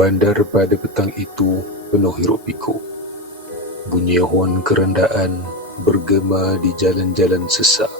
Bandar pada petang itu penuh hiruk pikuk. Bunyi hon kerendaan bergema di jalan-jalan sesak.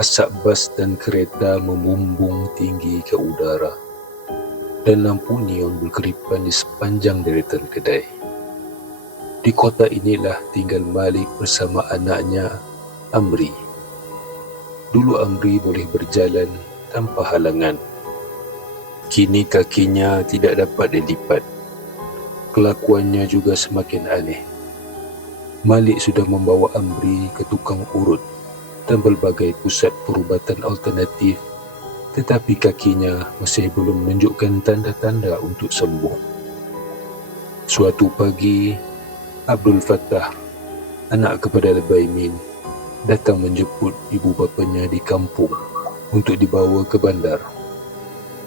Asap bas dan kereta membumbung tinggi ke udara, dan lampu neon berkeripan di sepanjang deretan kedai. Di kota inilah tinggal Malik bersama anaknya, Amri. Dulu Amri boleh berjalan tanpa halangan. Kini kakinya tidak dapat dilipat. Kelakuannya juga semakin aneh. Malik sudah membawa Amri ke tukang urut dan berbagai pusat perubatan alternatif, tetapi kakinya masih belum menunjukkan tanda-tanda untuk sembuh. Suatu pagi, Abdul Fattah, anak kepada Lebaimin, datang menjemput ibu bapanya di kampung untuk dibawa ke bandar.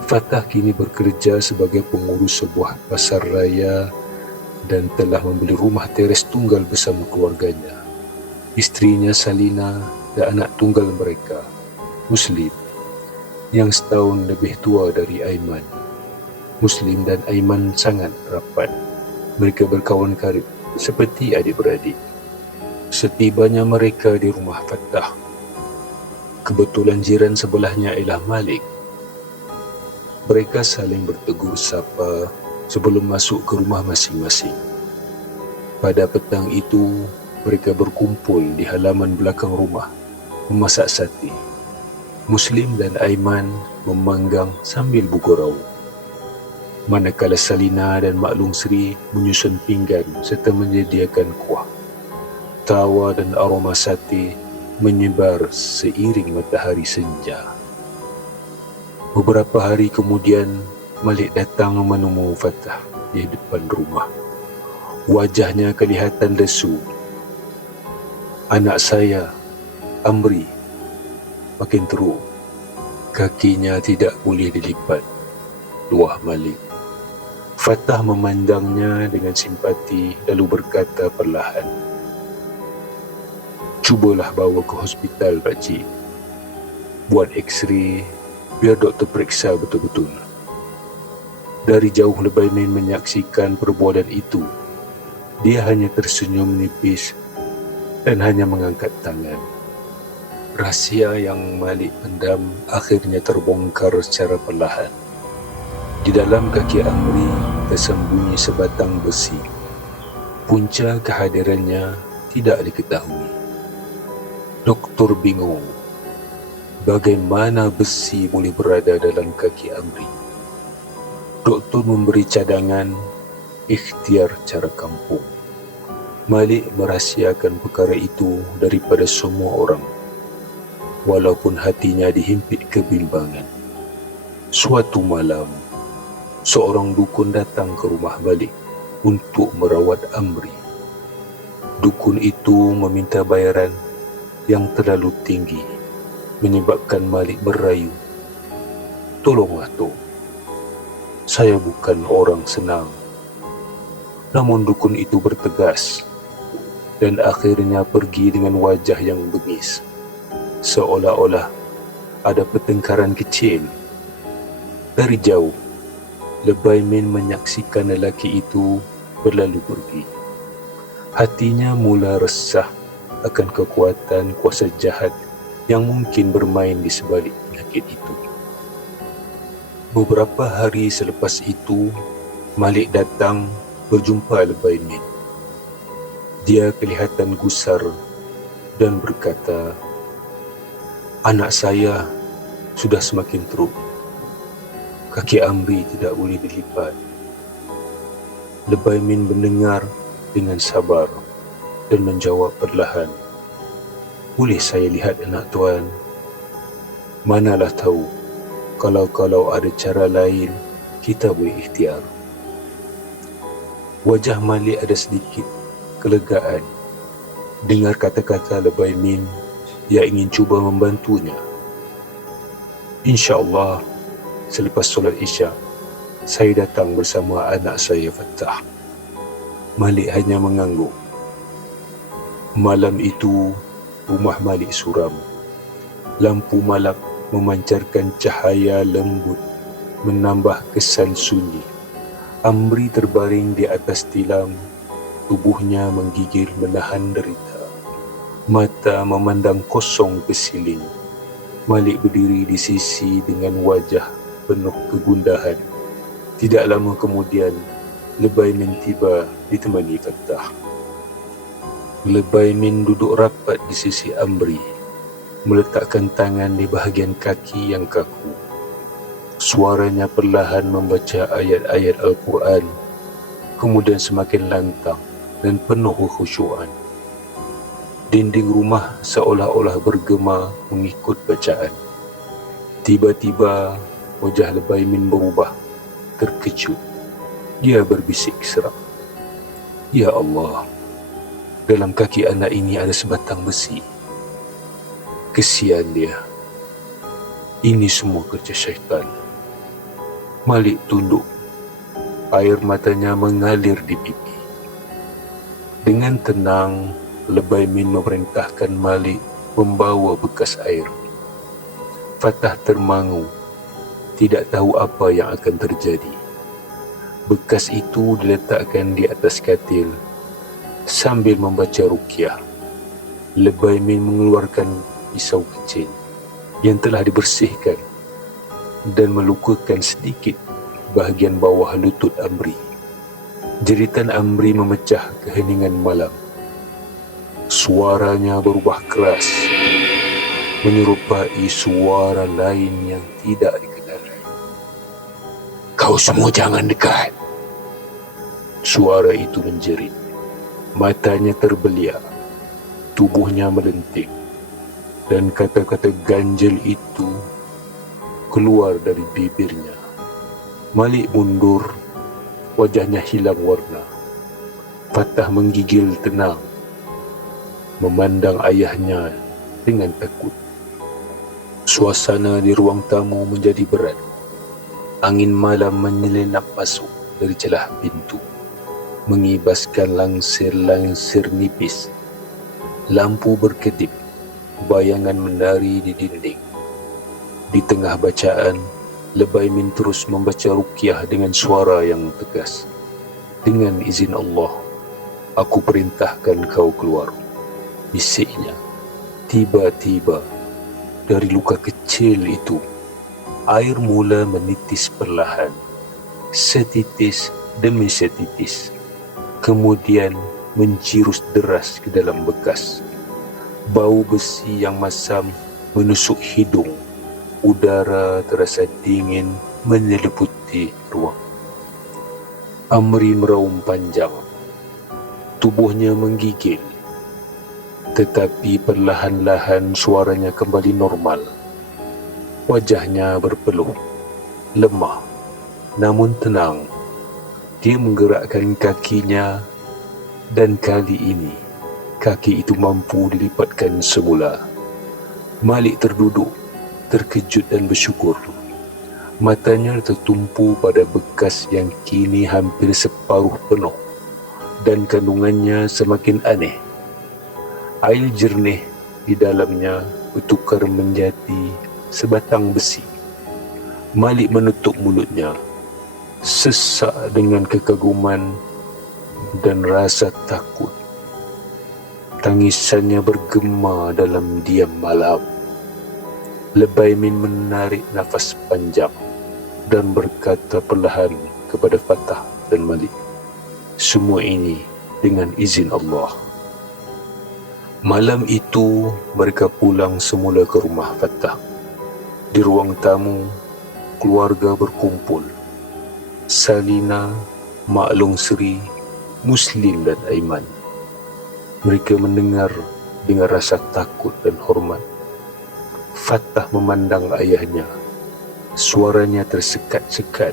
Fattah kini bekerja sebagai pengurus sebuah pasar raya dan telah membeli rumah teres tunggal bersama keluarganya, istrinya Salina dan anak tunggal mereka, Muslim, yang setahun lebih tua dari Aiman. Muslim dan Aiman sangat rapat. Mereka berkawan karib seperti adik-beradik. Setibanya mereka di rumah Fattah, kebetulan jiran sebelahnya ialah Malik. Mereka saling bertegur sapa sebelum masuk ke rumah masing-masing. Pada petang itu, mereka berkumpul di halaman belakang rumah, memasak sate. Muslim dan Aiman memanggang sambil bergurau, manakala Salina dan Mak Long Sri menyusun pinggan serta menyediakan kuah. Tawa dan aroma sate menyebar seiring matahari senja. Beberapa hari kemudian, Malik datang menemui Fattah di depan rumah. Wajahnya kelihatan lesu. "Anak saya, Amri, makin teruk. Kakinya tidak boleh dilipat," luah Malik. Fattah memandangnya dengan simpati lalu berkata perlahan, "Cubalah bawa ke hospital, pakcik. Buat X-ray, biar doktor periksa betul-betul." Dari jauh Lebaimin menyaksikan perbuatan itu. Dia hanya tersenyum nipis dan hanya mengangkat tangan. Rahsia yang Malik pendam akhirnya terbongkar secara perlahan. Di dalam kaki Amri tersembunyi sebatang besi. Punca kehadirannya tidak diketahui. Doktor bingung. Bagaimana besi boleh berada dalam kaki Amri? Doktor memberi cadangan ikhtiar cara kampung. Malik merahsiakan perkara itu daripada semua orang, walaupun hatinya dihimpit kebimbangan. Suatu malam, seorang dukun datang ke rumah Malik untuk merawat Amri. Dukun itu meminta bayaran yang terlalu tinggi, menyebabkan Malik merayu, "Tolonglah, Tok. Saya bukan orang senang." Namun dukun itu bertegas dan akhirnya pergi dengan wajah yang bengis, seolah-olah ada pertengkaran kecil. Dari jauh, Lebaimin menyaksikan lelaki itu berlalu pergi. Hatinya mula resah akan kekuatan kuasa jahat yang mungkin bermain di sebalik penyakit itu. Beberapa hari selepas itu, Malik datang berjumpa Lebaimin. Dia kelihatan gusar dan berkata, "Anak saya sudah semakin teruk. Kaki Amri tidak boleh dilipat." Lebaimin mendengar dengan sabar dan menjawab perlahan, "Boleh saya lihat anak tuan? Manalah tahu, kalau ada cara lain, kita boleh ikhtiar." Wajah Malik ada sedikit kelegaan. Dengar kata-kata Lebaimin, dia ingin cuba membantunya. "InsyaAllah, selepas solat Isyak, saya datang bersama anak saya Fattah." Malik hanya mengangguk. Malam itu, rumah Malik suram. Lampu malap memancarkan cahaya lembut, menambah kesan sunyi. Amri terbaring di atas tilam, tubuhnya menggigil menahan derita. Mata memandang kosong ke siling. Malik berdiri di sisi dengan wajah penuh kegundahan. Tidak lama kemudian, Lebaimin tiba ditemani Fattah. Lebaimin duduk rapat di sisi Amri, meletakkan tangan di bahagian kaki yang kaku. Suaranya perlahan membaca ayat-ayat Al-Quran, kemudian semakin lantang dan penuh kekhusyuan. Dinding rumah seolah-olah bergema mengikut bacaan. Tiba-tiba wajah Lebaimin berubah, terkejut. Dia berbisik serak, "Ya Allah, dalam kaki anak ini ada sebatang besi. Kesian dia. Ini semua kerja syaitan." Malik tunduk. Air matanya mengalir di pipi. Dengan tenang, Lebaimin memerintahkan Malik membawa bekas air. Fattah termangu, tidak tahu apa yang akan terjadi. Bekas itu diletakkan di atas katil. Sambil membaca ruqyah, Lebaimin mengeluarkan pisau kecil yang telah dibersihkan dan melukakan sedikit bahagian bawah lutut Amri. Jeritan Amri memecah keheningan malam. Suaranya berubah keras, menyerupai suara lain yang tidak dikenal. "Kau semua jangan dekat!" Suara itu menjerit. Matanya terbeliak, tubuhnya melenting, dan kata-kata ganjil itu keluar dari bibirnya. Malik mundur, wajahnya hilang warna. Fattah menggigil tenang, memandang ayahnya dengan takut. Suasana di ruang tamu menjadi berat. Angin malam menyelinap masuk dari celah pintu, mengibaskan langsir-langsir nipis. Lampu berkedip, bayangan menari di dinding. Di tengah bacaan, Lebaimin terus membaca ruqyah dengan suara yang tegas. "Dengan izin Allah, aku perintahkan kau keluar," bisiknya. Tiba-tiba, dari luka kecil itu, air mula menitis perlahan, setitis demi setitis, kemudian menjirus deras ke dalam bekas. Bau besi yang masam menusuk hidung. Udara terasa dingin menyeliputi ruang. Amri meraung panjang. Tubuhnya menggigil. Tetapi perlahan-lahan suaranya kembali normal. Wajahnya berpeluh, lemah, namun tenang. Dia menggerakkan kakinya, dan kali ini kaki itu mampu dilipatkan semula. Malik terduduk, terkejut dan bersyukur. Matanya tertumpu pada bekas yang kini hampir separuh penuh, dan kandungannya semakin aneh. Air jernih di dalamnya bertukar menjadi sebatang besi. Malik menutup mulutnya, sesak dengan kekaguman dan rasa takut. Tangisannya bergema dalam diam malam. Lebaimin menarik nafas panjang dan berkata perlahan kepada Fattah dan Malik, "Semua ini dengan izin Allah." Malam itu, mereka pulang semula ke rumah Fattah. Di ruang tamu, keluarga berkumpul. Salina, Mak Long Sri, Muslim dan Aiman. Mereka mendengar dengan rasa takut dan hormat. Fattah memandang ayahnya. Suaranya tersekat-sekat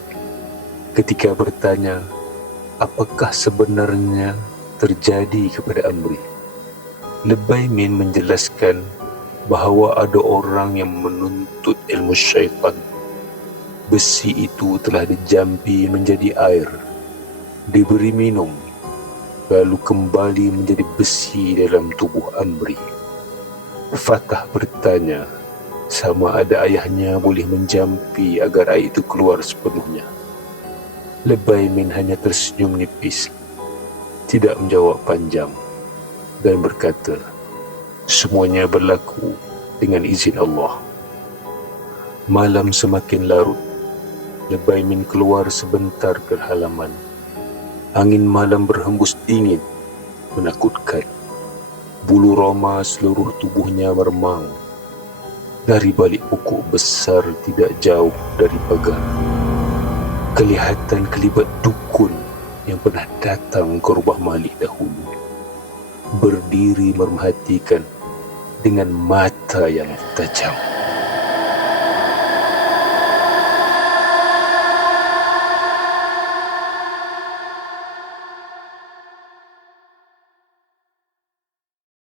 ketika bertanya, apakah sebenarnya terjadi kepada Amri. Lebaimin menjelaskan bahawa ada orang yang menuntut ilmu syaitan. Besi itu telah dijampi menjadi air, diberi minum, lalu kembali menjadi besi dalam tubuh Amri. Fattah bertanya, sama ada ayahnya boleh menjampi agar air itu keluar sepenuhnya. Lebay Min hanya tersenyum nipis, tidak menjawab panjang, dan berkata, semuanya berlaku dengan izin Allah. Malam semakin larut. Lebay Min keluar sebentar ke halaman. Angin malam berhembus dingin, menakutkan. Bulu roma seluruh tubuhnya meremang. Dari balik pokok besar tidak jauh dari pagar, kelihatan kelibat dukun yang pernah datang ke rumah Malik dahulu, berdiri merhatikan dengan mata yang tajam.